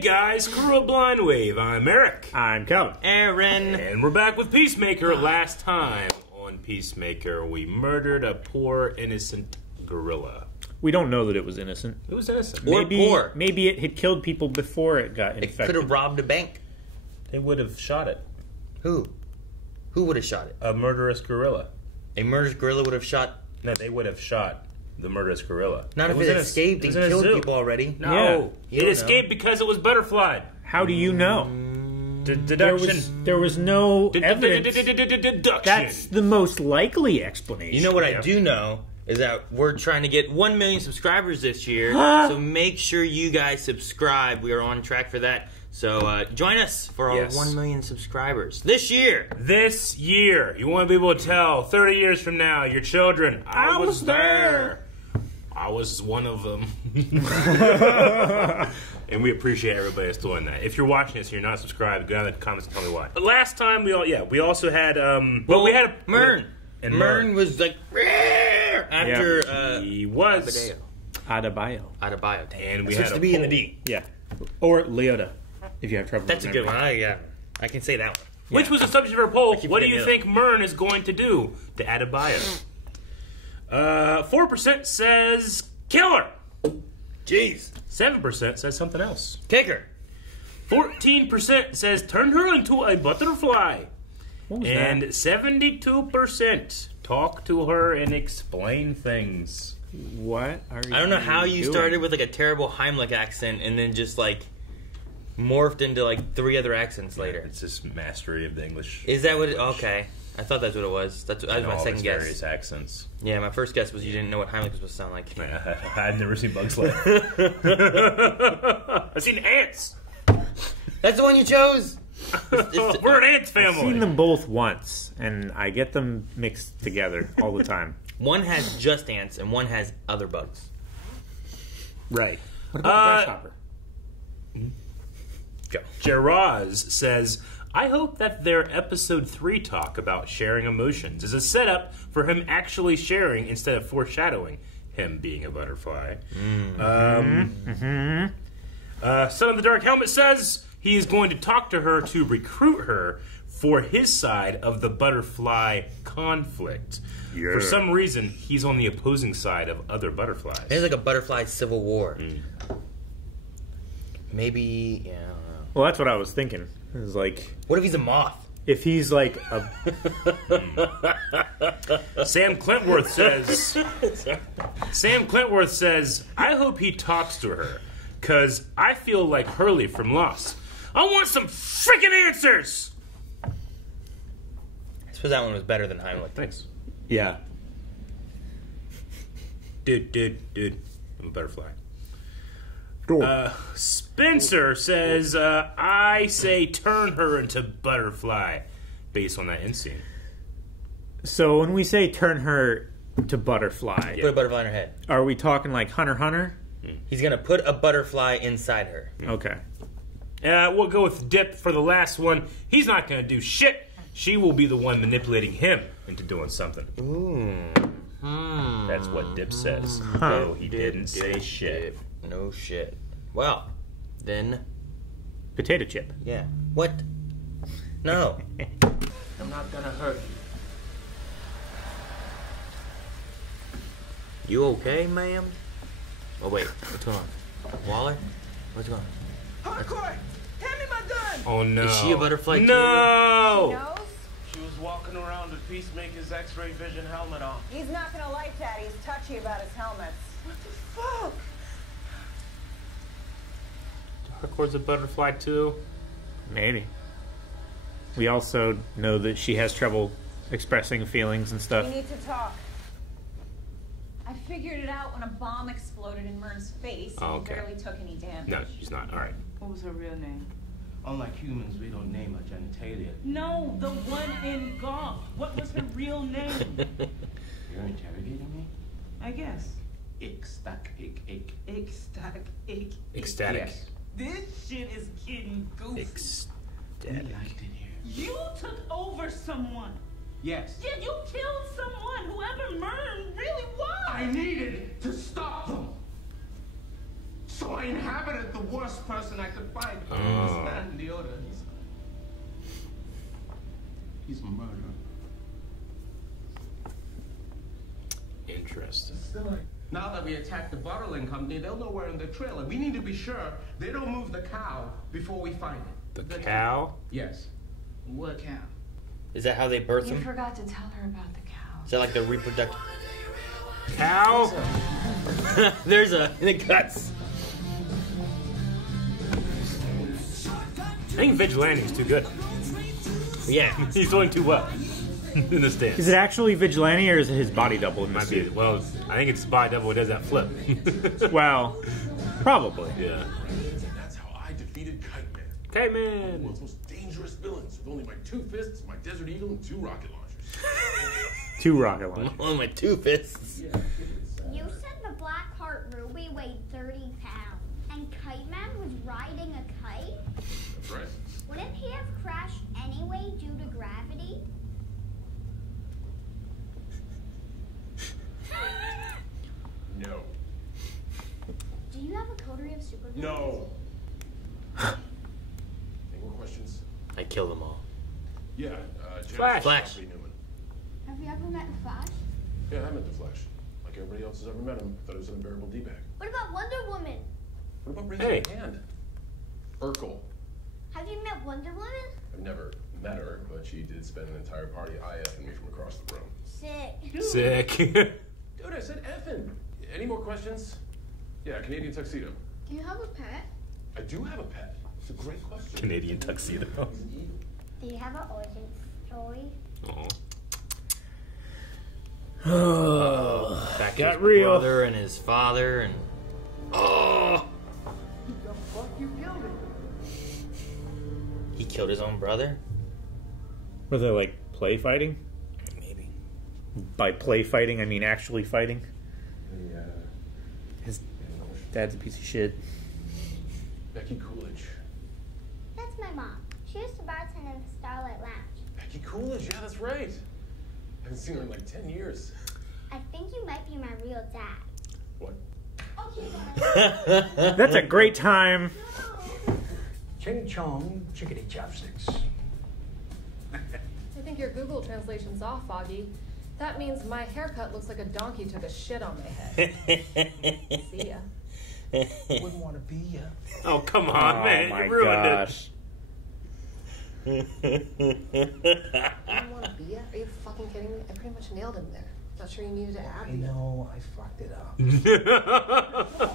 guys, crew of Blind Wave. I'm Eric. I'm Calvin. Aaron. And we're back with Peacemaker. Last time on Peacemaker, we murdered a poor, innocent gorilla. We don't know that it was innocent. It was innocent. Maybe it had killed people before it got infected. It could have robbed a bank. They would have shot it. Who? Who would have shot it? A murderous gorilla. A murderous gorilla would have shot... No, they would have shot the murderous gorilla. Not if it escaped and killed people already. No. Yeah. It escaped because it was butterflied. How do you know? Deduction. There was no evidence. Deduction. That's the most likely explanation. You know what I do know is that we're trying to get 1 million subscribers this year. So make sure you guys subscribe. We are on track for that. So join us for our 1 million subscribers this year. This year. You want to be able to tell 30 years from now, your children, I was there. I was one of them. And we appreciate everybody that's doing that. If you're watching this and you're not subscribed, go down in the comments and tell me why. But last time we also had we had Murn. And Murn was like after he was Adebayo. And we had to be in the D. Yeah. Or Leota, if you have trouble. That's a good one. I can say that one. Which was the subject of our poll. What do you think Murn is going to do to Adebayo? 4% says kill her. Jeez. 7% says something else. Kick her. 14% says turn her into a butterfly. What was and that? 72% talk to her and explain things. What are you I don't know how you doing? started with like a terrible Heimlich accent and then just like morphed into like 3 other accents later. It's just mastery of the English. Is that what it... Okay. I thought that's what it was. That was my second guess. Various accents. Yeah, my first guess was you didn't know what Heimlich was supposed to sound like. I've never seen Bugs Life. I've seen ants. That's the one you chose? We're an ant family. I've seen them both once, and I get them mixed together all the time. One has just ants, and one has other bugs. Right. What about the grasshopper? Go. Jaraz says, I hope that their episode 3 talk about sharing emotions is a setup for him actually sharing instead of foreshadowing him being a butterfly. Son of the Dark Helmet says he is going to talk to her to recruit her for his side of the butterfly conflict. Yeah. For some reason, he's on the opposing side of other butterflies. It's like a butterfly civil war. Maybe, yeah, I don't know. Well, that's what I was thinking. It was like... What if he's a moth? If he's like a... Sam Clintworth says, I hope he talks to her, because I feel like Hurley from Lost. I want some freaking answers! I suppose that one was better than Heimlich. Thanks. Yeah. Dude. I'm a butterfly. Sure. Spencer says, I say turn her into butterfly, based on that end scene. So when we say turn her to butterfly, Put a butterfly in her head. are we talking like Hunter x Hunter? He's going to put a butterfly inside her. Okay. We'll go with Dip for the last one. He's not going to do shit. She will be the one manipulating him into doing something. That's what Dip says. No, he didn't say shit. No shit. Well, then... Potato chip. Yeah. What? No. I'm not gonna hurt you. You okay, ma'am? Oh, wait. What's going on? Waller? What's going on? Hardcore! Hand me my gun! Oh, no. Is she a butterfly, too? No! She was walking around with Peacemaker's X-ray vision helmet on. He's not gonna like that. He's touchy about his helmets. What the fuck? Hardcore's a butterfly, too. Maybe. We also know that she has trouble expressing feelings and stuff. We need to talk. I figured it out when a bomb exploded in Murn's face and Oh, okay. he barely took any damage. No, she's not. All right. What was her real name? Unlike humans, we don't name our genitalia. No, the one in golf. What was her real name? You're interrogating me? I guess. Ick, stack, ick, ick. Ick, stack, ick. Ecstatic. Yes. This shit is getting goofy. We Ecstatic. liked it here. You took over someone. Yes. Yeah, you killed someone, whoever Murn really was. I needed to stop them. So I inhabited the worst person I could find. This man, the other, he's a murderer. Interesting. Now that we attacked the bottling company, they'll know we're in the trail, and we need to be sure they don't move the cow before we find it. The cow? Yes. What cow? Is that how they birth You them? forgot to tell her about the cow. Is that like the reproductive? Cow? There's a in the guts. I think Vigilante's too good. Yeah. He's doing too well in this dance. Is it actually Vigilante or is it his body double in the Might be. suit? Well, I think it's by double. It does that flip. Well, probably. Yeah. That's how I defeated Kite Man. Kite One Man. of the most dangerous villains with only my 2 fists, my Desert Eagle, and 2 rocket launchers. 2 rocket launchers. Only my 2 fists. You said the Black Heart Ruby weighed 30 pounds, and Kite Man was riding a kite? That's right. Wouldn't he have crashed anyway due to gravity? No. Do you have a coterie of supervillains? No. Any more questions? I kill them all. Yeah. Flash. Flash. Newman. Have you ever met the Flash? Yeah, I met the Flash. Like everybody else has ever met him. Thought he was an unbearable D-bag. What about Wonder Woman? What about raising Hey. a hand? Urkel. Have you met Wonder Woman? I've never met her, but she did spend an entire party IFing me from across the room. Sick. Sick. Dude, I said effing. Any more questions? Yeah, Canadian tuxedo. Do you have a pet? I do have a pet. It's a great question. Canadian tuxedo. Do you have an origin story? Oh. Back Got his real. brother and his father and he killed his own brother. Were they like play fighting? Maybe. By play fighting, I mean actually fighting. Yeah. His dad's a piece of shit. Becky Coolidge. That's my mom. She used to bartend in the Starlight Lounge. Becky Coolidge, yeah, that's right. Haven't seen her in like 10 years. I think you might be my real dad. What? Okay, Dad. That's a great time. Ching chong, chickadee chopsticks. I think your Google translation's off, Foggy. That means my haircut looks like a donkey took a shit on my head. See ya. Wouldn't want to be ya. Oh, come on, man. my You ruined gosh. You don't want to be ya? Are you fucking kidding me? I pretty much nailed him there. Not sure you needed to add I me. know, I fucked it up. it.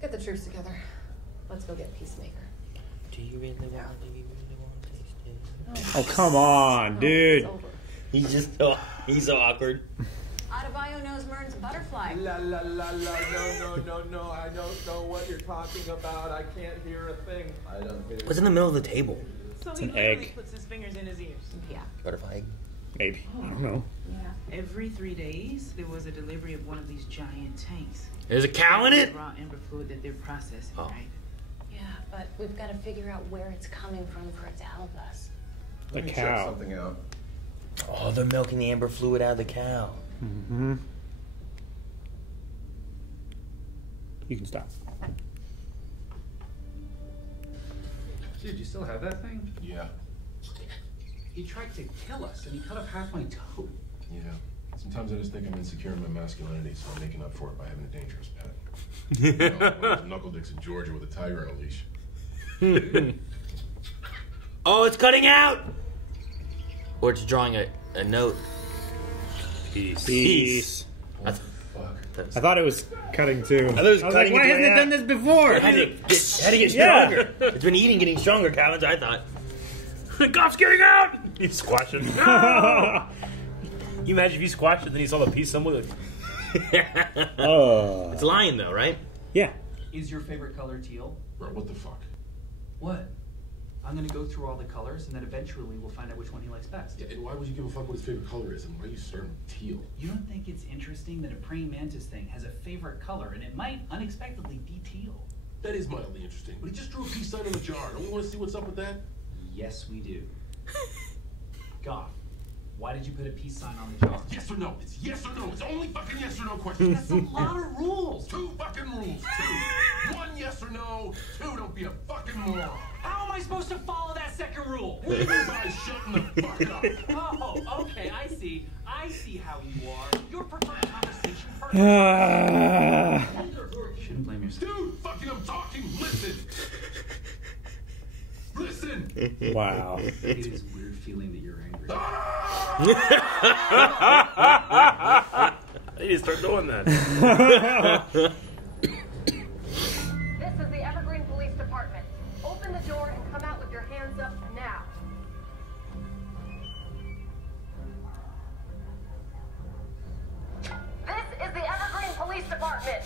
Get the troops together. Let's go get Peacemaker. Do you really want to taste it? Oh, come on, dude. It's over. He's so awkward. Adebayo knows Murn's a butterfly. La la la la, no, I don't know what you're talking about. I can't hear a thing. I don't hear. What's in the middle of the table? So It's he an literally egg. puts his fingers in his ears. Yeah. Butterfly egg. Maybe. I don't know. Yeah. Every 3 days, there was a delivery of one of these giant tanks. There's a cow in it? Raw amber fluid that they're processing, Oh. right? Yeah, but we've got to figure out where it's coming from for it to help us. The Let me check cow. something out. Oh, they're milking the amber fluid out of the cow. Mm-hmm. You can stop. Dude, you still have that thing? Yeah. He tried to kill us, and he cut off half my toe. Yeah. Sometimes I just think I'm insecure in my masculinity, so I'm making up for it by having a dangerous pet. You know, one of those knuckle dicks in Georgia with a tiger on a leash. Oh, it's cutting out! Or it's drawing a note. Peace. Peace. I th- Fuck. I thought it was cutting too. I thought it was like, cutting why into hasn't it that. done this before? Had to get Yeah. stronger. It's been eating, getting stronger, Calvin, I thought. Goff's getting out! He's squashing. No! You imagine if you squashed it, then you saw the piece somewhere. Oh. It's lying, though, right? Yeah. Is your favorite color teal? Bro, what the fuck? What? I'm gonna go through all the colors, and then eventually we'll find out which one he likes best. Yeah, and why would you give a fuck what his favorite color is, and why are you starting with teal? You don't think it's interesting that a praying mantis thing has a favorite color, and it might unexpectedly be teal? That is mildly interesting, but he just drew a peace sign on the jar. Don't we want to see what's up with that? Yes, we do. Goff, Why did you put a peace sign on the jar? Yes or no? It's yes or no. It's only fucking yes or no question. That's a lot of rules. 2 fucking rules. 2. 1 yes or no. 2, don't be a fucking moron. How am I supposed to follow that second rule? What do you mean by shutting the fuck up? Oh, okay, I see. I see how you are. Your preferred conversation partner. Shouldn't blame yourself. Dude, fucking I'm talking. Listen. Listen. Wow. It is weird feeling that you're angry. I need to start doing that. This is the Evergreen Police Department. Open the door and come out with your hands up now. This is the Evergreen Police Department.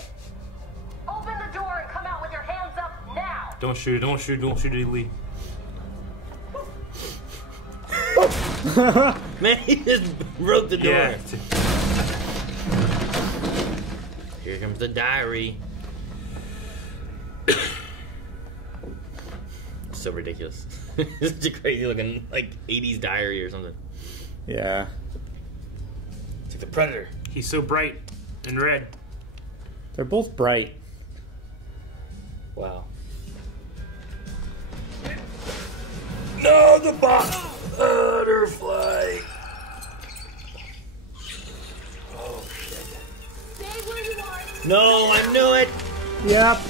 Open the door and come out with your hands up now. Don't shoot, don't shoot, don't shoot, Lee. Man, he just broke the door. Yeah. Here comes the diary. So ridiculous. It's a crazy looking, like, 80s diary or something. Yeah. It's like the Predator. He's so bright and red. They're both bright. Wow. No, the butterfly. Oh, shit. Stay where you are. No, I knew it. Yep.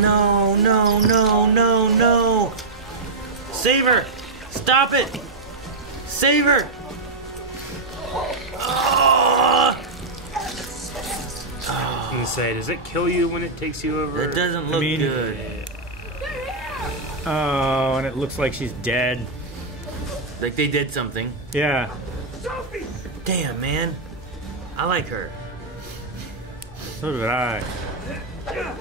No, no, no, no, no. Save her. Stop it. Save her. Oh. I'm gonna say, does it kill you when it takes you over? It doesn't look good. Oh, and it looks like she's dead. Like they did something. Yeah. Damn, man. I like her. So did I. Damn.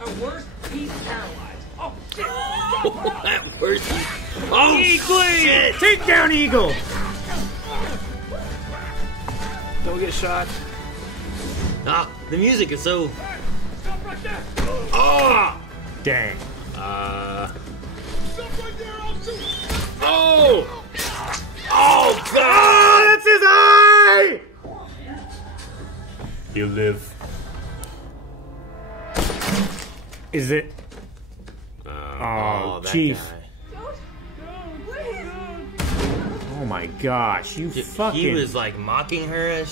At worst, he's paralyzed. Oh, shit. At worst. Oh, shit. Take down Eagle. Don't get shot. Ah, the music is so. Oh! Dang. Oh! Oh, God! Oh, that's his eye! You live. Is it? Oh, that Chief. guy. Oh my gosh, you fucking. He was like mocking her. I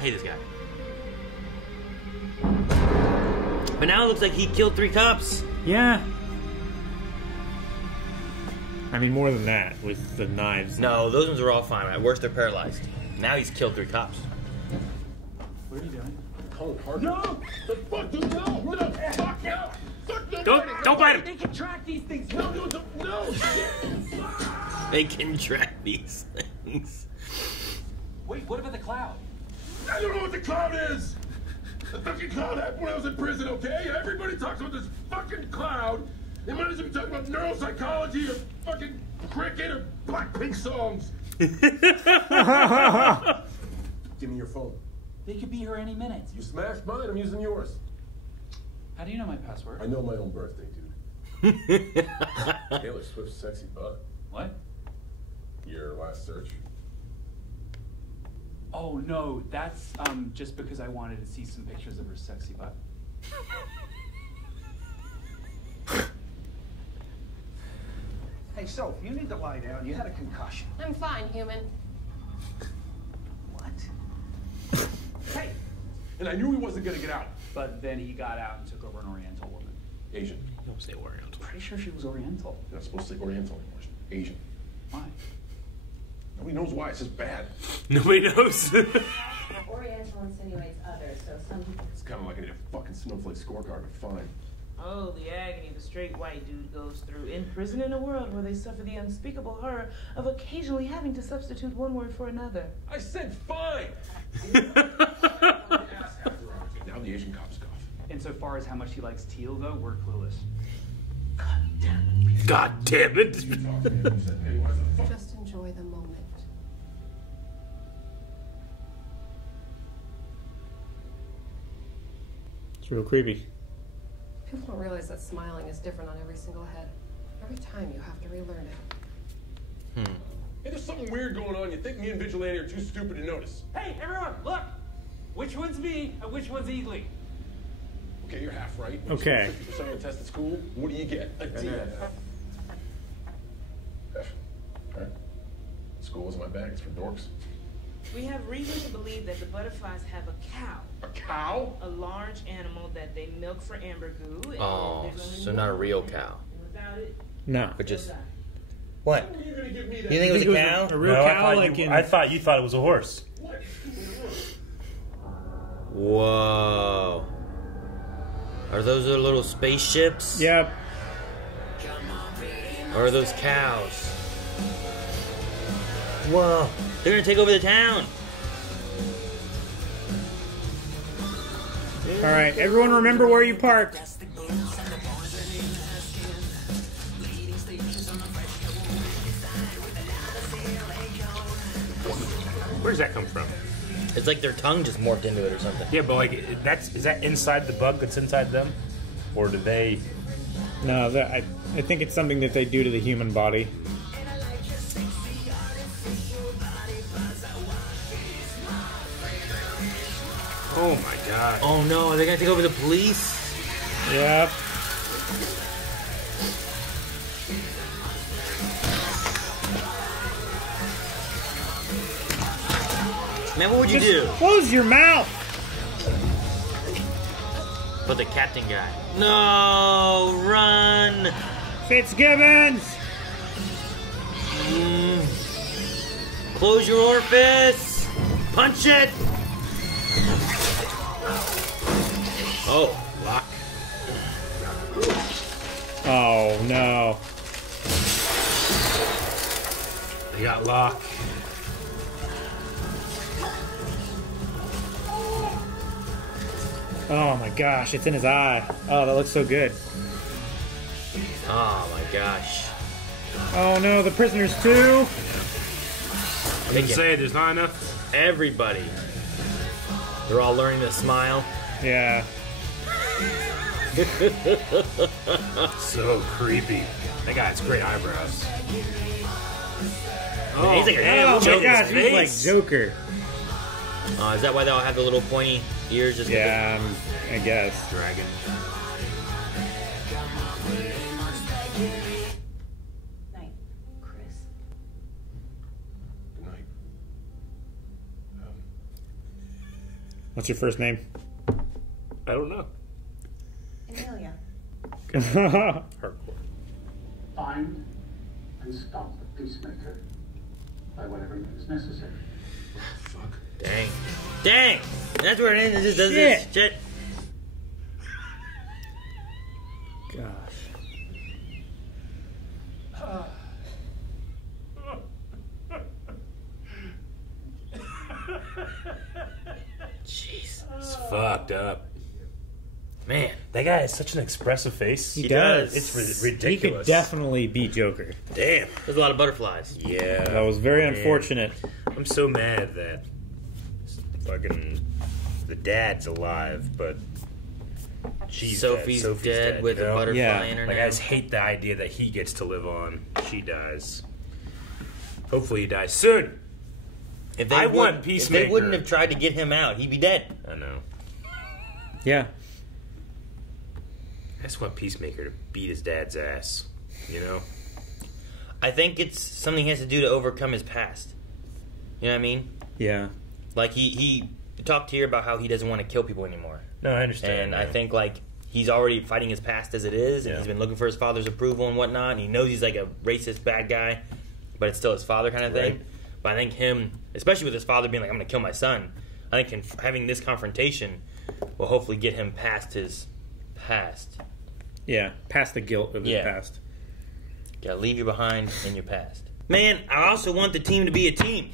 hate this guy. But now it looks like he killed 3 cops. Yeah. I mean, more than that with the knives. No, those ones are all fine. At worst, they're paralyzed. Now he's killed 3 cops. What are you doing? Cold hard. No! The fuck, dude, no! No! Fuck no! Fuck no! Don't bite him! They can track these things. No, no! They can track these things. Wait, what about the cloud? I don't know what the cloud is! The fucking cloud happened when I was in prison, okay? Everybody talks about this fucking cloud. They might as well be talking about neuropsychology or fucking cricket or Blackpink songs. Give me your phone. They could be here any minute. You smashed mine, I'm using yours. How do you know my password? I know my own birthday, dude. Taylor Swift's sexy butt. What? Your last search. Oh no, that's just because I wanted to see some pictures of her sexy butt. Hey, Soph, you need to lie down. You had a concussion. I'm fine, human. What? Hey! And I knew he wasn't gonna get out. But then he got out and took over an Oriental woman. Asian. Don't say Oriental. Pretty sure she was Oriental. You're not supposed to say Oriental anymore. Asian. Why? Nobody knows why. It's just bad. Nobody knows. Oriental insinuates other, so some people. It's kind of like I need a fucking snowflake scorecard, but fine. Oh, the agony the straight white dude goes through in prison in a world where they suffer the unspeakable horror of occasionally having to substitute one word for another. I said fine! Now the Asian cops cough. Insofar as how much he likes teal, though, we're clueless. God damn it. Just enjoy the moment. It's real creepy. People don't realize that smiling is different on every single head. Every time you have to relearn it. Hey, there's something weird going on. You think me and Vigilante are too stupid to notice? Hey, everyone, look! Which one's me and which one's Eagly? Okay, you're half right. Okay. 50% on the test at school. What do you get? A D. Alright. School is my bag. It's for dorks. We have reason to believe that the butterflies have a cow. A cow? A large animal that they milk for ambergoo. And Oh, there's only so not a one real animal. cow. Without it, No. But just what? What are you gonna give me You that? think it was a cow? A real cow, like in. I thought you thought it was a horse. What? Whoa. Are those the little spaceships? Yep. Or are those cows? Whoa. They're gonna take over the town. All right, everyone, remember where you parked. Where does that come from? It's like their tongue just morphed into it or something. Yeah, but like is that inside the bug that's inside them, or do they? No, I think it's something that they do to the human body. Oh my god! Oh no, they're gonna take over the police? Yep. Man, what would you Just do? Close your mouth. But the captain guy. No, run! Fitzgibbons. Close your orifice! Punch it! Oh, lock. Oh no. They got Locke. Oh my gosh, it's in his eye. Oh, that looks so good. Oh my gosh. Oh no, the prisoners too. I didn't say there's not enough. Everybody. They're all learning to smile. Yeah. So creepy. That guy has great eyebrows. Oh, he's like a Oh my Joker's gosh, he's like face. Joker. Is that why they all have the little pointy ears? Just Yeah, I guess. Dragon. Night, Chris. Good night. What's your first name? I don't know. Amelia. Hardcore. Find and stop the Peacemaker by whatever means necessary. Fuck. Dang. Dang! That's where it ends. It just does this shit. Gosh. Jeez. It's fucked up. Man. That guy has such an expressive face. He does. It's He ridiculous. could definitely be Joker. Damn. There's a lot of butterflies. Yeah. That was very man. unfortunate. I'm so mad that fucking the dad's alive, but she's Sophie's dead with you know? a butterfly Yeah. in her Like, name. I just hate the idea that he gets to live on. She dies. Hopefully he dies soon. If they I would- want Peacemaker. If they wouldn't have tried to get him out, he'd be dead. I know. Yeah. I just want Peacemaker to beat his dad's ass. You know? I think it's something he has to do to overcome his past. You know what I mean? Yeah. Like, he talked here about how he doesn't want to kill people anymore. No, I understand. And I think, like, he's already fighting his past as it is, and Yeah. he's been looking for his father's approval and whatnot, and he knows he's, like, a racist bad guy, but it's still his father kind of thing. Right. But I think him, especially with his father being like, I'm going to kill my son, I think having this confrontation will hopefully get him past his past. Yeah. Past the guilt of his Yeah. past. Gotta leave you behind in your past. Man, I also want the team to be a team.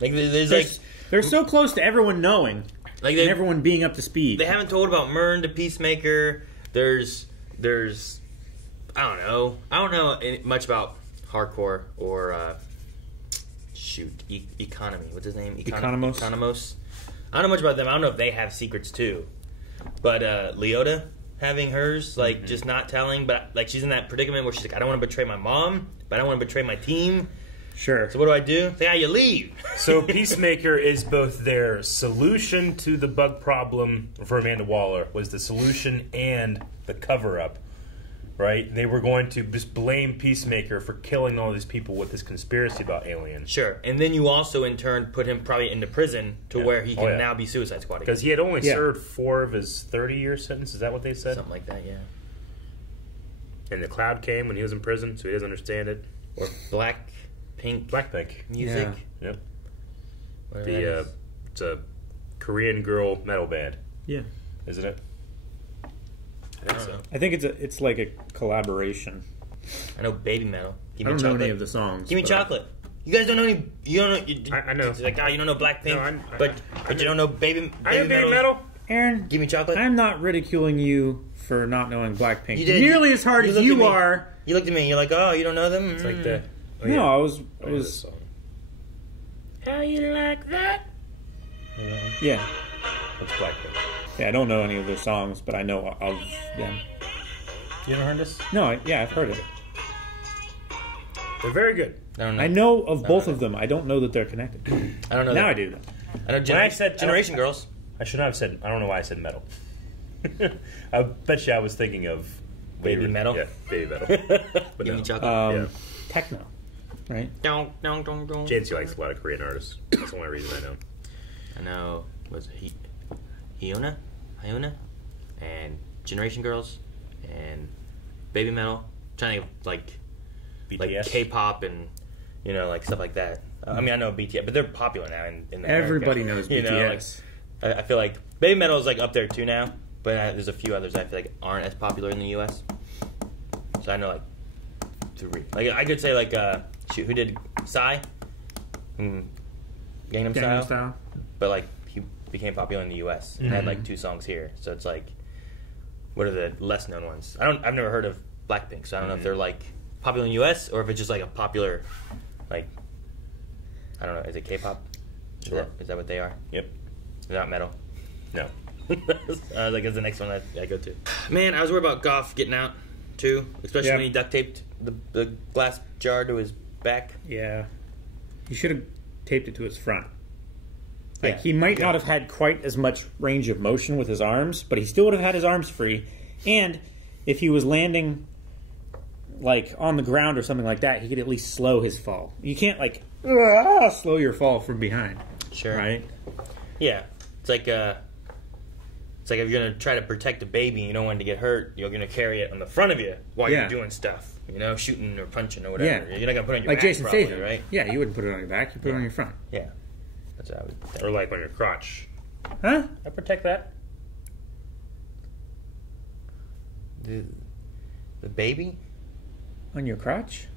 Like, there's like... They're so close to everyone knowing. Like and everyone being up to speed. They haven't told about Murn to Peacemaker. There's I don't know. I don't know much about Hardcore or Economy. What's his name? Economos. Economos. I don't know much about them. I don't know if they have secrets too. But Leota having hers, like just not telling, but like she's in that predicament where she's like, I don't want to betray my mom, but I don't want to betray my team. Sure. So what do I do? Yeah, you leave. So Peacemaker is both their solution to the bug problem for Amanda Waller, was the solution and the cover-up, right? They were going to just blame Peacemaker for killing all these people with this conspiracy about aliens. Sure. And then you also, in turn, put him probably into prison to where he can now be Suicide Squad again. Because he had only served 4 of his 30-year sentence. Is that what they said? Something like that, yeah. And the cloud came when he was in prison, so he doesn't understand it. Or Blackpink music. Yep. Whatever It's a Korean girl metal band. Yeah. Isn't it? I think so. I think it's like a collaboration. I know Baby Metal. Give I me don't chocolate. know any of the songs. Give me chocolate. You guys don't know any. You don't know. I know. It's like, you don't know Blackpink, No, but you don't know Baby I know Baby Metal. Aaron, give me chocolate. I'm not ridiculing you for not knowing Blackpink. You did. Nearly as hard as looked you at me. are. You looked at me. You're like, oh, you don't know them. It's like that. Oh, No, yeah. I was. How you like that? Yeah. What's Blackpink? Yeah, I don't know any of their songs, but I know of them. You ever heard this? No, I've heard of it. They're very good. I know of both of them. I don't know that they're connected. I don't know. Now that. I do. I know. When I said Generation Girls. I should not have said. I don't know why I said metal. I bet you I was thinking of Baby Metal. Yeah, Baby Metal. But Give me chocolate. Techno, right? Dong, dong, dong, dong. Jancy likes a lot of Korean artists. That's the only reason I know. I know. Was it Hyuna, and Generation Girls, and Baby Metal. I'm trying to think of like K-pop and like stuff like that. I mean, I know BTS, but they're popular now in Everybody America. knows You know, BTS. I feel like Baby Metal is like up there too now, but there's a few others I feel like aren't as popular in the U.S. So I know like 3. Like I could say like who did Psy? Gangnam Style. But like he became popular in the U.S. and had like 2 songs here. So it's like, what are the less known ones? I've never heard of Blackpink, so I don't know if they're like popular in the U.S. or if it's just like a popular, like, I don't know. Is it K-pop? Sure. Is that what they are? Yep. They're not metal. No. Like that's the next one I go to. Man, I was worried about Goff getting out too, especially when he duct taped the glass jar to his back. Yeah. He should have taped it to his front. Like he might not have had quite as much range of motion with his arms, but he still would have had his arms free. And if he was landing like on the ground or something like that, he could at least slow his fall. You can't like slow your fall from behind. Sure. Right? Yeah. It's like if you're gonna try to protect a baby and you don't want it to get hurt, you're gonna carry it on the front of you while you're doing stuff. Shooting or punching or whatever. Yeah. You're not gonna put it on your like back, Jason probably, Statham, right? Yeah, you wouldn't put it on your back. You put it on your front. Yeah. That's what I would think. Or like on your crotch. Huh? I protect that. The baby? On your crotch?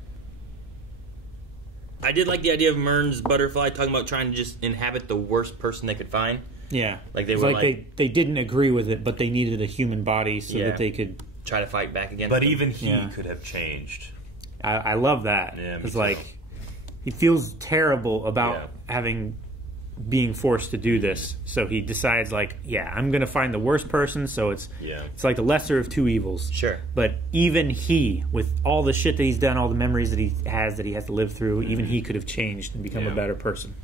I did like the idea of Murn's butterfly talking about trying to just inhabit the worst person they could find. Yeah. Like they It's were like they didn't agree with it, but they needed a human body so that they could try to fight back against But them. even he could have changed. I love that. Yeah, it's like he feels terrible about being forced to do this, so he decides like, I'm going to find the worst person. So it's like the lesser of 2 evils. Sure. But even he, with all the shit that he's done, all the memories that he has to live through, even he could have changed and become a better person.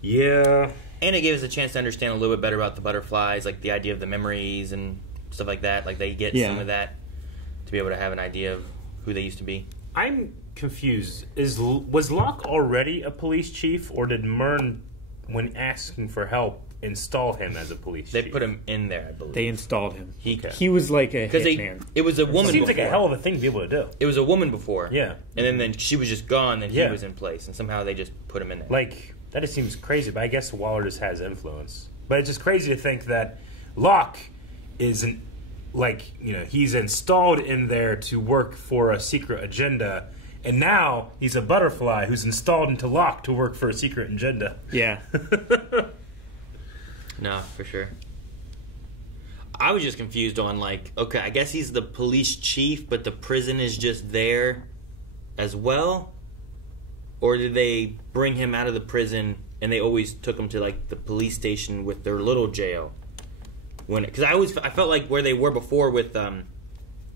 Yeah. And it gave us a chance to understand a little bit better about the butterflies, like the idea of the memories and stuff like that. Like they get some of that to be able to have an idea of who they used to be. I'm confused. Was Locke already a police chief, or did Murn, when asking for help, install him as a police chief? They put him in there, I believe. They installed him. He was like a hitman. It was a woman. Seems before. like a hell of a thing to be able to do. It was a woman before. Yeah. And then she was just gone, and he was in place, and somehow they just put him in there. Like, that just seems crazy, but I guess Waller just has influence. But it's just crazy to think that Locke isn't, he's installed in there to work for a secret agenda, and now he's a butterfly who's installed into Locke to work for a secret agenda. Yeah. No, for sure. I was just confused on okay, I guess he's the police chief, but the prison is just there as well? Or did they bring him out of the prison and they always took him to the police station with their little jail? Because I felt like where they were before with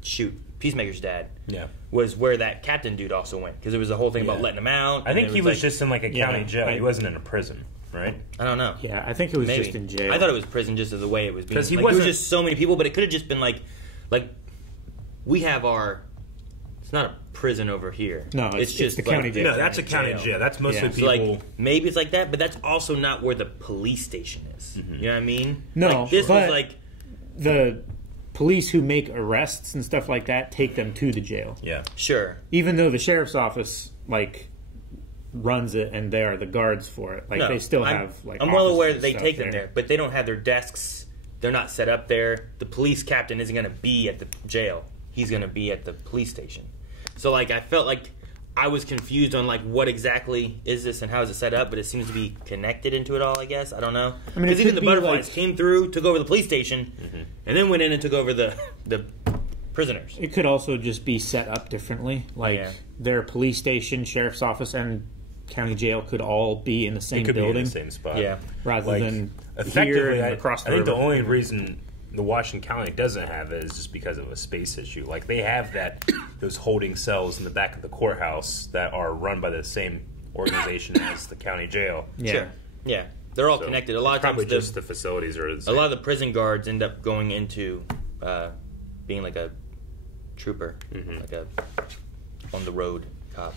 shoot Peacemaker's dad. Yeah. Was where that captain dude also went, because it was the whole thing about letting him out. I think he was just in like a county jail. He wasn't in a prison, right? I don't know. Yeah, I think it was just in jail. I thought it was prison just as the way it was being. Because he was just so many people, but it could have just been like we have our. It's not a prison over here. No, it's just the county jail. No, that's a county jail. That's mostly people. So like maybe it's like that, but that's also not where the police station is. You know what I mean? No, like, this was like the police who make arrests and stuff like that take them to the jail. Yeah, sure. Even though the sheriff's office runs it and they are the guards for it, they still have I'm well aware that they take them there, but they don't have their desks. They're not set up there. The police captain isn't going to be at the jail. He's going to be at the police station. So I felt like I was confused on what exactly is this and how is it set up, but it seems to be connected into it all. I guess I don't know. I mean, because even the butterflies came through, took over the police station, and then went in and took over the prisoners. It could also just be set up differently. Their police station, sheriff's office, and county jail could all be in the same building, be in the same spot. Yeah, rather than effectively here and across the I think river. the only reason the Washington County doesn't have it is just because of a space issue. They have those holding cells in the back of the courthouse that are run by the same organization as the county jail. Yeah. Sure. Yeah. They're all connected. A lot of probably times just the facilities are the a same. lot of the prison guards end up going into being like a trooper, like a on the road cop.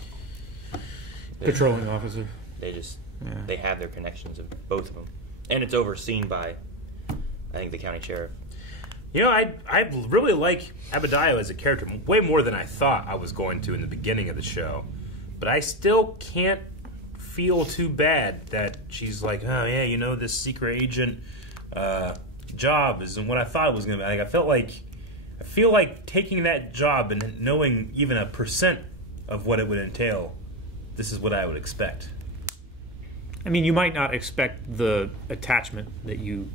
Patrolling officer. They have their connections of both of them, and it's overseen by, I think, the county sheriff. I really like Abadiah as a character way more than I thought I was going to in the beginning of the show, but I still can't feel too bad that she's like, oh yeah, this secret agent job isn't what I thought it was going to be. I feel like taking that job and knowing even a % of what it would entail, this is what I would expect. I mean, you might not expect the attachment that you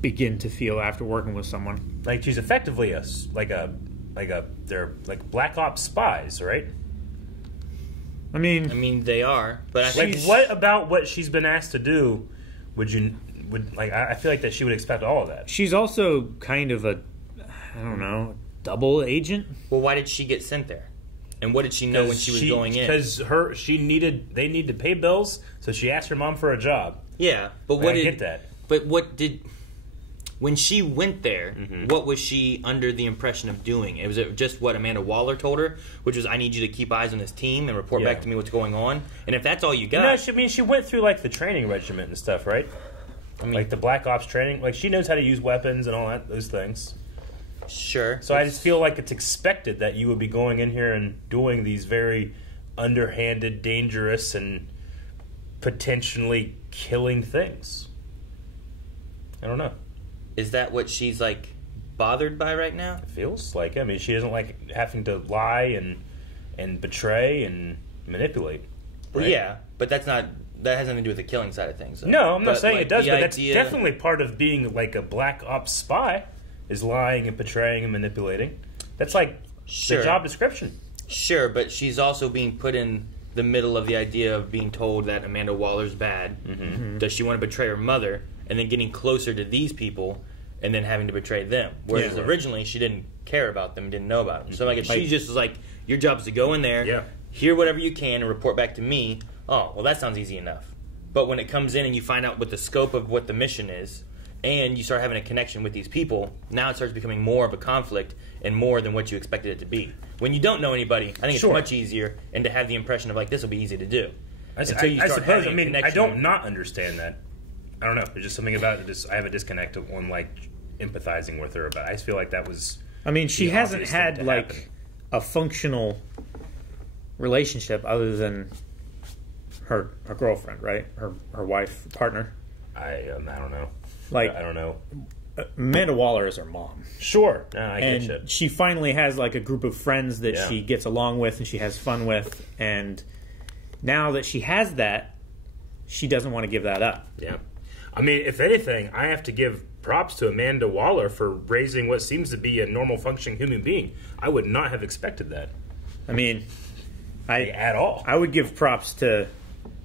begin to feel after working with someone. She's effectively they're like black ops spies, right? I mean they are, but I think what about what she's been asked to do would I feel like that she would expect all of that. She's also kind of a double agent. Well, why did she get sent there? And what did she know when she was going in? Because they need to pay bills, so she asked her mom for a job. Yeah, but I get that. But when she went there, what was she under the impression of doing? Was it just what Amanda Waller told her, which was, I need you to keep eyes on this team and report back to me what's going on? And if that's all you got... No, she went through the training regiment and stuff, right? I mean, the Black Ops training. She knows how to use weapons and all those things. Sure. So I just feel like it's expected that you would be going in here and doing these very underhanded, dangerous, and potentially killing things. I don't know. Is that what she's bothered by right now? It feels like. I mean, she doesn't like having to lie and betray and manipulate. Right? Well, yeah, but that has nothing to do with the killing side of things. Though. No, I'm not saying it does, but that's definitely part of being a black ops spy, is lying and betraying and manipulating. That's the job description. Sure, but she's also being put in the middle of the idea of being told that Amanda Waller's bad. Does she want to betray her mother? And then getting closer to these people, and then having to betray them. Whereas originally she didn't care about them, didn't know about them. So if she just was your job is to go in there, hear whatever you can, and report back to me. Oh, well, that sounds easy enough. But when it comes in and you find out what the scope of what the mission is, and you start having a connection with these people, now it starts becoming more of a conflict and more than what you expected it to be. When you don't know anybody, I think it's much easier, and to have the impression of this will be easy to do. I suppose. I mean, I don't not understand that. I don't know. There's just something about it. I have a disconnect on empathizing with her about it. I just feel like that was. I mean, she hasn't had a functional relationship other than her girlfriend, right? Her wife, partner. I don't know. I don't know. Amanda Waller is her mom. Sure. No, I get you. She finally has a group of friends that she gets along with and she has fun with, and now that she has that, she doesn't want to give that up. Yeah. I mean, if anything, I have to give props to Amanda Waller for raising what seems to be a normal functioning human being. I would not have expected that. I mean, at all. I would give props to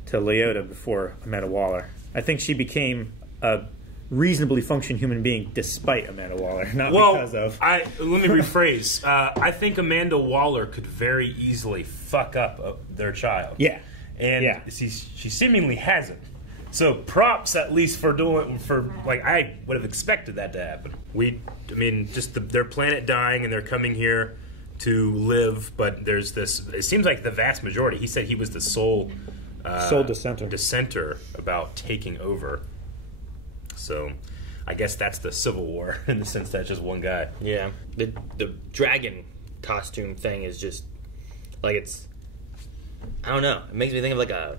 Leota before Amanda Waller. I think she became a reasonably functioning human being despite Amanda Waller, not because of. Let me rephrase. I think Amanda Waller could very easily fuck up their child. Yeah. And she seemingly hasn't. So props at least for I would have expected that to happen. Their planet dying and they're coming here to live, but there's this. It seems like the vast majority. He said he was the sole dissenter about taking over. So, I guess that's the Civil War in the sense that just one guy. Yeah, the dragon costume thing is just like it's. I don't know. It makes me think of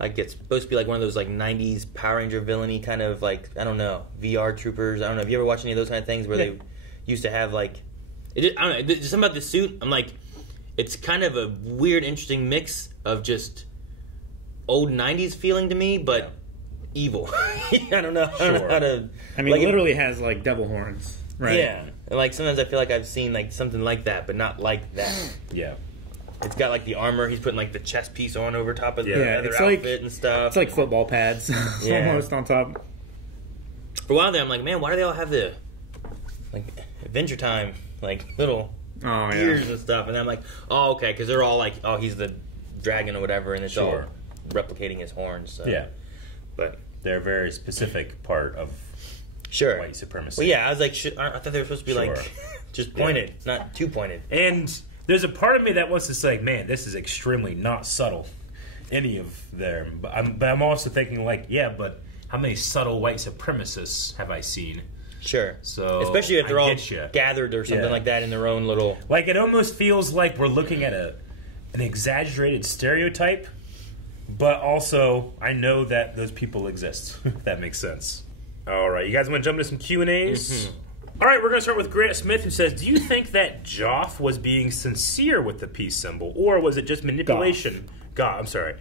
it's supposed to be like one of those like '90s Power Ranger villainy kind of like I don't know VR troopers. I don't know. Have you ever watched any of those kind of things where they used to have like I don't know. There's something about the suit. I'm like, it's kind of a weird, interesting mix of just old '90s feeling to me, but evil. I don't know. I don't know how to. I mean, it literally has like devil horns, right? Yeah. And, like sometimes I feel like I've seen like something like that, but not like that. Yeah. It's got like the armor. He's putting like the chest piece on over top of the other outfit and stuff. It's like football pads, almost on top. For a while there, I'm like, man, why do they all have the like Adventure Time like little ears and stuff? And then I'm like, oh, okay, because they're all like, oh, he's the dragon or whatever, and it's all replicating his horns. So. Yeah, but they're a very specific part of white supremacy. Well, yeah, I was like, I thought they were supposed to be like just pointed, not too pointed. And there's a part of me that wants to say, man, this is extremely not subtle, any of them. But I'm also thinking like, yeah, but how many subtle white supremacists have I seen? Sure. So especially if they're all gathered or something like that in their own little. Like it almost feels like we're looking at an exaggerated stereotype, but also I know that those people exist. If that makes sense. All right, you guys want to jump into some Q&As? Mm-hmm. All right, we're going to start with Grant Smith, who says, do you think that Joff was being sincere with the peace symbol, or was it just manipulation? I'm sorry.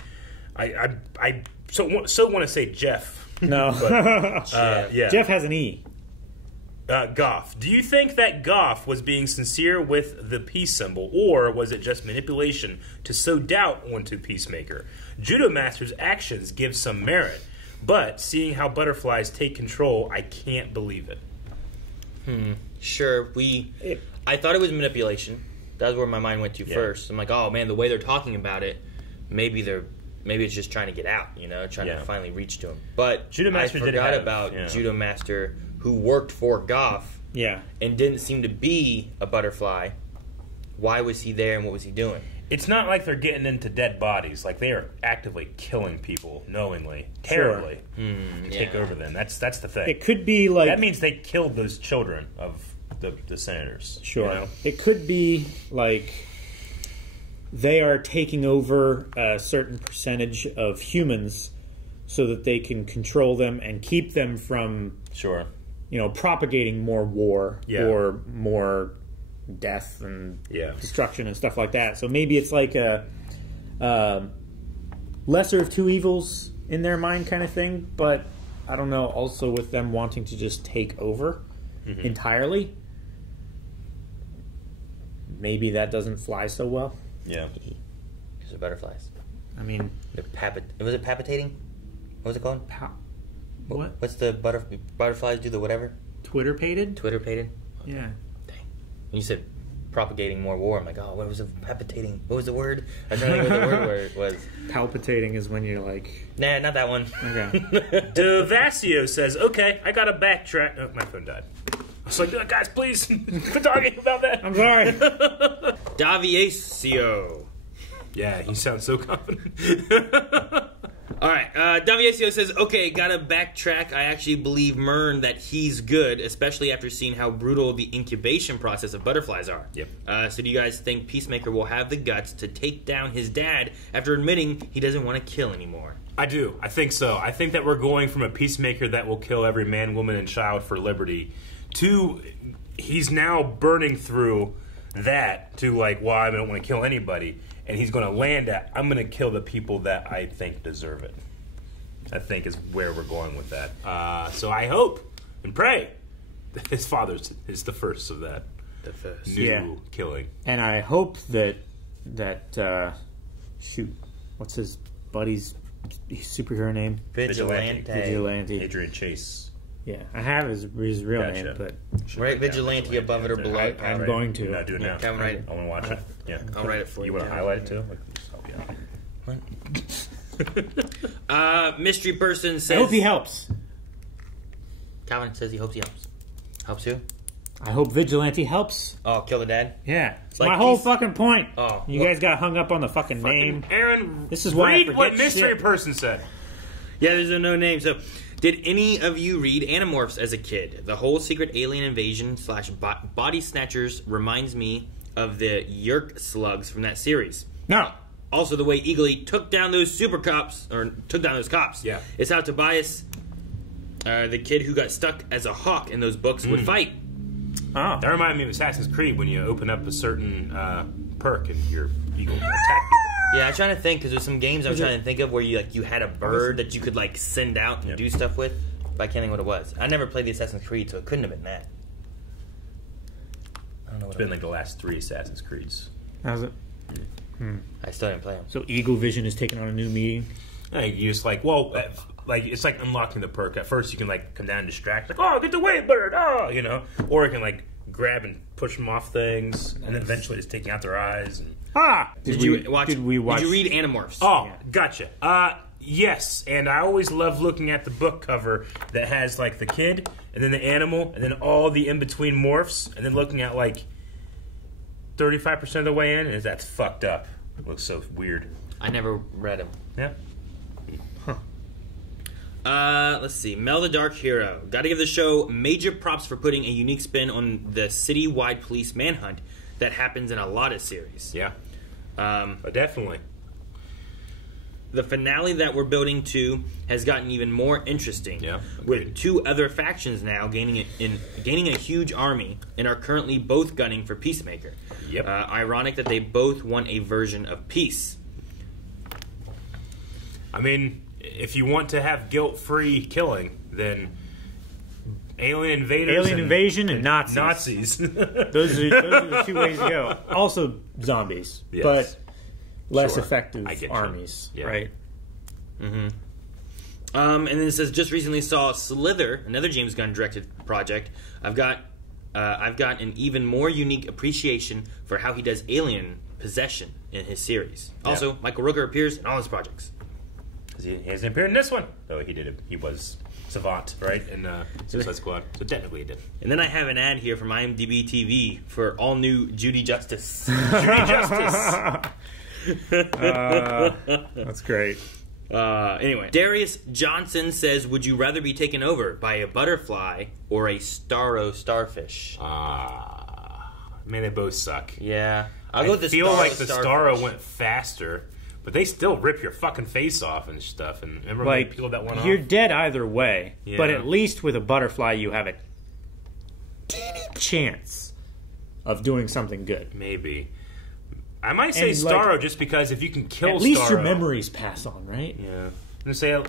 I so want to say Jeff. No. But, yeah. Jeff has an E. Goff. Do you think that Goff was being sincere with the peace symbol, or was it just manipulation to sow doubt onto Peacemaker? Judo Master's actions give some merit, but seeing how butterflies take control, I can't believe it. Sure. I thought it was manipulation. That's where my mind went to first. I'm like, oh man, the way they're talking about it, maybe it's just trying to get out, trying to finally reach to him. But Judo Master I forgot about Judo Master, who worked for Goff, and didn't seem to be a butterfly. Why was he there, and what was he doing? It's not like they're getting into dead bodies. Like, they are actively killing people knowingly, terribly, to take over them. That's the thing. It could be like... That means they killed those children of the senators. Sure. It could be like they are taking over a certain percentage of humans so that they can control them and keep them from... propagating more war or more... death and destruction and stuff like that. So maybe it's like a lesser of two evils in their mind kind of thing, but I don't know, also with them wanting to just take over entirely, maybe that doesn't fly so well. Yeah. Because of butterflies. I mean... Was it palpitating? What was it called? What? What's the butterflies do the whatever? Twitter-pated? Twitter-pated? Yeah. When you said propagating more war, I'm like, oh, what was it? Palpitating? What was the word? I was trying to think what the word was. Palpitating is when you're like... Nah, not that one. Okay. Devasio says, okay, I got to backtrack. Oh, my phone died. I was like, guys, please, quit talking about that. I'm sorry. Daviacio. Yeah, he sounds so confident. All right, Daviacio says, okay, gotta backtrack. I actually believe Murn that he's good, especially after seeing how brutal the incubation process of butterflies are. Yep. So do you guys think Peacemaker will have the guts to take down his dad after admitting he doesn't want to kill anymore? I do. I think so. I think that we're going from a Peacemaker that will kill every man, woman, and child for liberty to he's now burning through that to like, well, I don't want to kill anybody. And he's going to land at, I'm going to kill the people that I think deserve it. I think is where we're going with that. So I hope and pray that his father is the first of that. The first. New killing. And I hope that shoot, what's his buddy's superhero name? Vigilante. Adrian Chase. Yeah, I have his real name, but write Vigilante above it or below it. I'm going to. Not do it now. Can I write it? I want to watch it. Yeah, I'll write it for you. You want to highlight it too? Mystery person says. I hope he helps. Calvin says he hopes he helps. Helps who? I hope Vigilante helps. Oh, kill the dad? Yeah. It's my whole fucking point. Oh, you guys got hung up on the fucking name. Aaron, this is why I read forget what mystery shit. person said. Yeah, there's no name. So, did any of you read Animorphs as a kid? The whole secret alien invasion / body snatchers reminds me of the Yerk slugs from that series. No. Also, the way Eagly took down those cops. Yeah. It's how Tobias, the kid who got stuck as a hawk in those books, would fight. Oh. That reminded me of Assassin's Creed when you open up a certain perk and your eagle will attack people. Yeah, I'm trying to think because there's some games I'm trying to think of where you had a bird that you could send out and do stuff with, but I can't think what it was. I never played the Assassin's Creed, so it couldn't have been that. I don't know. It's been like the last 3 Assassin's Creeds. How's it? I still didn't play them. So Eagle Vision is taking on a new meaning. You just it's like unlocking the perk. At first, you can come down and distract, oh, get the way, bird, or you can grab and push them off things, and then eventually just taking out their eyes. And... Did you read Animorphs? Oh, yeah. Gotcha. Yes, and I always love looking at the book cover that has the kid, and then the animal, and then all the in between morphs, and then looking at 35% of the way in, and that's fucked up. It looks so weird. I never read them. Yeah. Let's see. Mel the Dark Hero. Gotta give the show major props for putting a unique spin on the city-wide police manhunt that happens in a lot of series. Yeah. Definitely. The finale that we're building to has gotten even more interesting. Yeah. With 2 other factions now gaining a huge army and are currently both gunning for Peacemaker. Yep. Ironic that they both want a version of peace. I mean, if you want to have guilt-free killing, then alien invasion and Nazis. those are the 2 ways to go. Also zombies, yes. but less effective armies, right? Mm-hmm. And then it says, just recently saw Slither, another James Gunn directed project. I've got an even more unique appreciation for how he does alien possession in his series. Also, Michael Rooker appears in all his projects. He hasn't appeared in this one. Oh, he did. He was Savant, right? In Suicide Squad. So technically he did. And then I have an ad here from IMDb TV for all new Judy Justice. Judy Justice! That's great. Anyway, Darius Johnson says, would you rather be taken over by a butterfly or a starfish? Man, they both suck. Yeah. I feel like the Starro went faster, but they still rip your fucking face off and stuff. And remember when they peeled that one off? You're dead either way, Yeah. but at least with a butterfly you have a chance of doing something good. Maybe. I might say Starro just because if you can kill Starro... At least your memories pass on, right? Yeah. I'm going to say,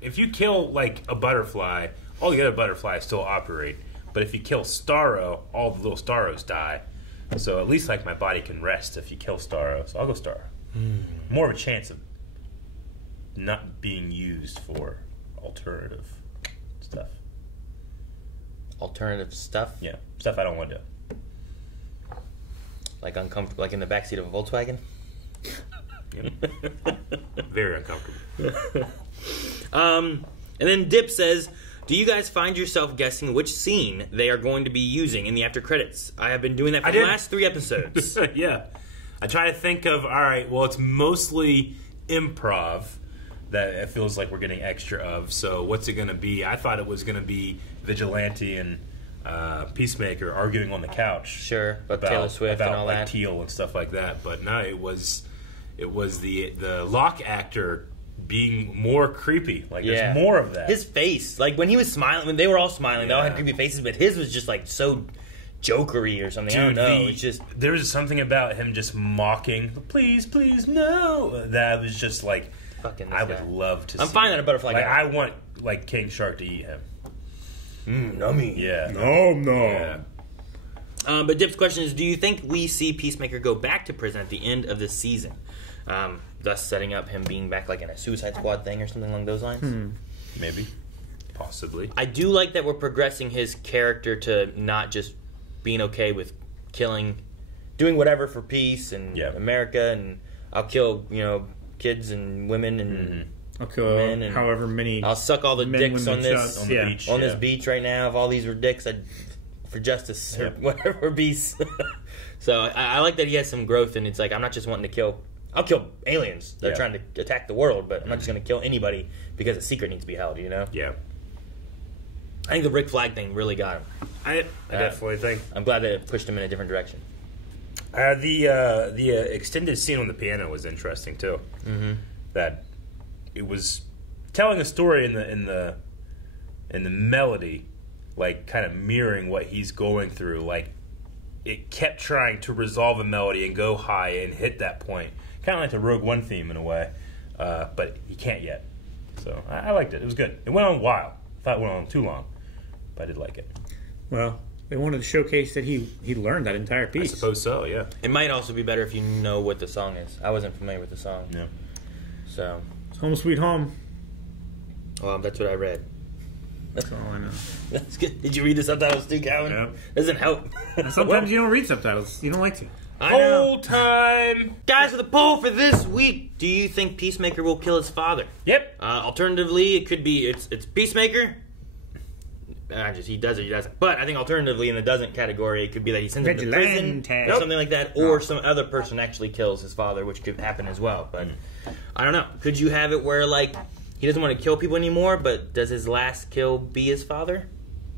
if you kill, a butterfly, all the other butterflies still operate. But if you kill Starro, all the little Starros die. So at least, my body can rest if you kill Starro. So I'll go Starro. More of a chance of not being used for alternative stuff. Alternative stuff? Yeah. Stuff I don't want to do. Uncomfortable, in the backseat of a Volkswagen? Yep. Very uncomfortable. And then Dip says, do you guys find yourself guessing which scene they are going to be using in the after credits? I have been doing that for the last 3 episodes. Yeah. I try to think of, it's mostly improv that it feels like we're getting extra of. So what's it going to be? I thought it was going to be Vigilante and Peacemaker arguing on the couch. Sure, but Taylor Swift and all that. Teal and stuff like that. But no, it was the Locke actor being more creepy. There's more of that. His face, when he was smiling, when they were all smiling, they all had creepy faces, but his was just so jokery or something. Dude, I don't know. It's just there was something about him just mocking. Please, no. That was just fucking. I would love to. I'm fine on a butterfly. I want King Shark to eat him. Nummy. Yeah. No. Yeah. But Dip's question is, do you think we see Peacemaker go back to prison at the end of this season? Thus setting up him being back like in a Suicide Squad thing or something along those lines? Maybe. Possibly. I do like that we're progressing his character to not just being okay with killing, doing whatever for peace and America, and I'll kill, kids and women and I'll kill men and however many. I'll suck all the men, dicks women, on this chucks. beach. On this beach right now, of all these dicks for justice or whatever, or peace. So I like that he has some growth, and it's like, I'm not just wanting to kill. I'll kill aliens that are trying to attack the world, but I'm not just going to kill anybody because a secret needs to be held. Yeah. I think the Rick Flag thing really got him. I definitely think. I'm glad that it pushed him in a different direction. The extended scene on the piano was interesting too. That it was telling a story in the melody, like kind of mirroring what he's going through. Like it kept trying to resolve a melody and go high and hit that point, kind of like the Rogue One theme in a way, but he can't yet. So I liked it. It was good. It went on a while. I thought it went on too long, but I did like it. Well, they wanted to showcase that he learned that entire piece. I suppose so, yeah. It might also be better if you know what the song is. I wasn't familiar with the song. Yeah. So. It's Home Sweet Home. Well, that's what I read. That's all I know. That's good. Did you read the subtitles too, Calvin? No. Doesn't help. Sometimes you don't read subtitles. You don't like to. Poll time! Guys, with the poll for this week, do you think Peacemaker will kill his father? Yep. Alternatively, it could be it's Peacemaker. He does it, he doesn't. But I think alternatively, in the doesn't category, it could be that he sends him to prison or something like that, or some other person actually kills his father, which could happen as well. But I don't know. Could you have it where, like, he doesn't want to kill people anymore, but does his last kill be his father?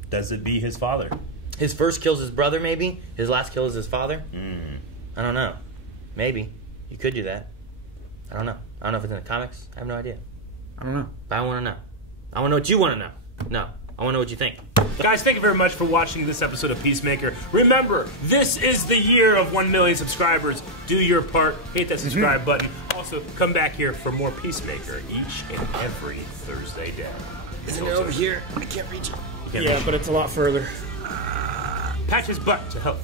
Does it be his father? His first kill's his brother, maybe? His last kill is his father? I don't know. Maybe. You could do that. I don't know. I don't know if it's in the comics. I have no idea. I don't know. But I want to know. I want to know what you want to know. No. I want to know what you think. Guys, thank you very much for watching this episode of Peacemaker. Remember, this is the year of 1 million subscribers. Do your part. Hit that subscribe button. Also, come back here for more Peacemaker each and every Thursday day. Isn't it over here? I can't reach it. Yeah, but it's a lot further. Patch his butt to help.